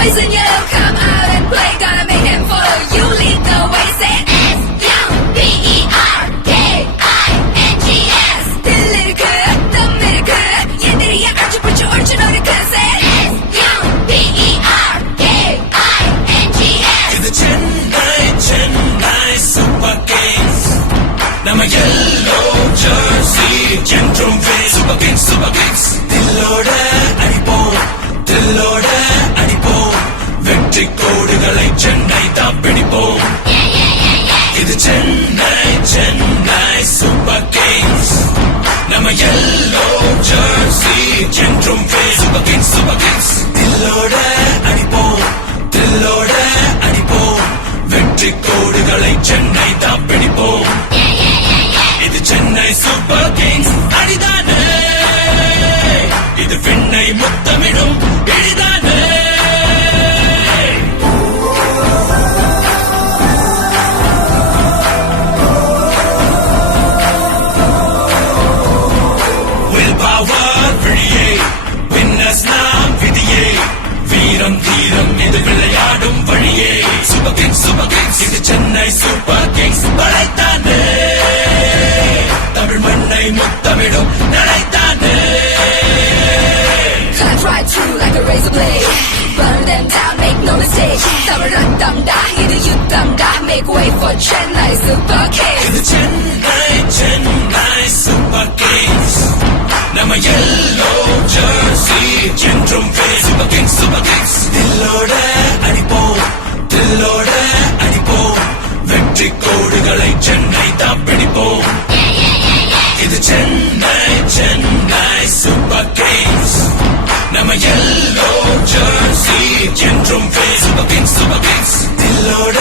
boys in yellow come out and play. Gotta make them follow you. Lead the way. Say S-U-B-E-R-K-I-N-G-S. 들리르크 덤미르크 얘들이야 얼추불추 얼추노르크. Say S-U-B-E-R-K-I-N-G-S. இது Chennai Super Kings. நம்ம yellow jersey என்றும் Super Kings, Super Kings. தில்லோட அடிப்போம், தில்லோட அடிப்போம், வெற்றி கோடுகளை சென்னை தான் பிடிப்போம். இது சென்னை Super Kings. நம்ம yellow jersey என்றும் Super Kings, Super Kings. தில்லோட அடிப்போம், தில்லோட அடிப்போம், வெற்றி கோடுகளை சென்னை தான் பிடிப்போம். இது சென்னை Super Kings அடிதானே, இது விண்ணை முத்தமிடும் இடிதானே. Will power விழியே, winners நாம் விதியே, வீரம் தீரம் இது விளையாடும் வழியே. Super Kings, Super Kings, இது சென்னை Super Kings படைத்தானே, தமிழ் மண்ணை முத்தமிடும் நடைத்தானே. Cut right through like a razor blade. Burn them down, make no mistake. தமிழத்தம்டா இது யுத்தம்டா. Make way for Chennai Super Kings. இது சென்னை Super Kings. நம்ம yellow jersey என்றும் Super Kings, Super Kings. தில்லோட அடிப்போம், தில்லோட அடிப்போம், வெற்றி கோடுகளை சென்னை தான் பிடிப்போம். இது சென்னை Super Kings. நம்ம yellow jersey என்றும் Super Kings, Super Kings. தில்லோட